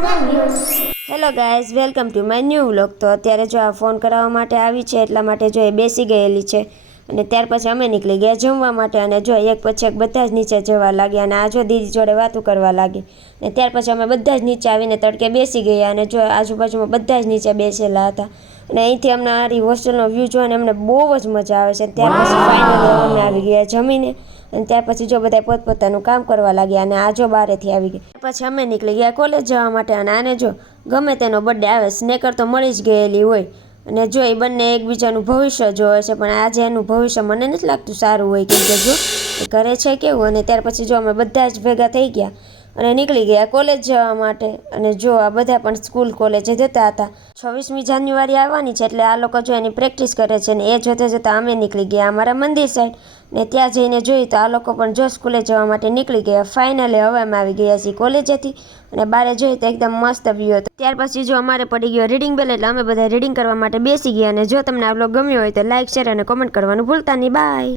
Hello guys, welcome to my new vlog. તો અત્યારે જો આ ફોન કરાવવા માટે આવી છે એટલા માટે જો એ બેસી ગયેલી છે અને ત્યાર પછી અમે નીકળી ગયા જમવા માટે અને જો એક પછી એક બધા જ નીચે જવા લાગ્યા અને આ જો દીદી જોડે વાતું કરવા લાગી અને ત્યાર પછી અમે બધા જ નીચે આવીને તડકે બેસી ગયા અને જો આજુબાજુમાં બધા જ નીચે બેસેલા હતા અને અહીંથી અમને મારી હોસ્ટેલનો વ્યૂ જોઈને અમને બહુ જ મજા આવે છે. ત્યાર પછી ફાઇનલી અમે આવી ગયા જમીને અને ત્યાર પછી જો બધા પોતપોતાનું કામ કરવા લાગ્યા અને આ જો બારેથી આવી ગયા. પછી અમે નીકળી ગયા કોલેજ જવા માટે અને આને જો ગમે તેનો બર્થડે આવે સ્નેકર તો મળી જ ગયેલી હોય અને જો એ બંને એકબીજાનું ભવિષ્ય જોવે છે પણ આજે એનું ભવિષ્ય મને નથી લાગતું સારું હોય કેમ કે જો એ કરે છે કેવું. અને ત્યાર પછી જો અમે બધા જ ભેગા થઈ ગયા અને નીકળી ગયા કોલેજ જવા માટે અને જો આ બધા પણ સ્કૂલ કોલેજે જતા હતા. 26મી જાન્યુઆરી આવવાની છે એટલે આ લોકો જો એની પ્રેક્ટિસ કરે છે ને એ જોતા જોતા અમે નીકળી ગયા અમારા મંદિર સાઈડ ને ત્યાં જઈને જોઈ તો આ લોકો પણ જો સ્કૂલે જવા માટે નીકળી ગયા. ફાઇનલી હવે અમે આવી ગયા છીએ કોલેજેથી અને બારે જોઈ તો એકદમ મસ્ત વ્યૂ હતો. ત્યાર પછી જો અમારે પડી ગયો રીડિંગ બેલ એટલે અમે બધા રીડિંગ કરવા માટે બેસી ગયા અને જો તમને આ વ્લોગ ગમ્યો હોય તો લાઇક શેર અને કોમેન્ટ કરવાનું ભૂલતા નહીં. બાય.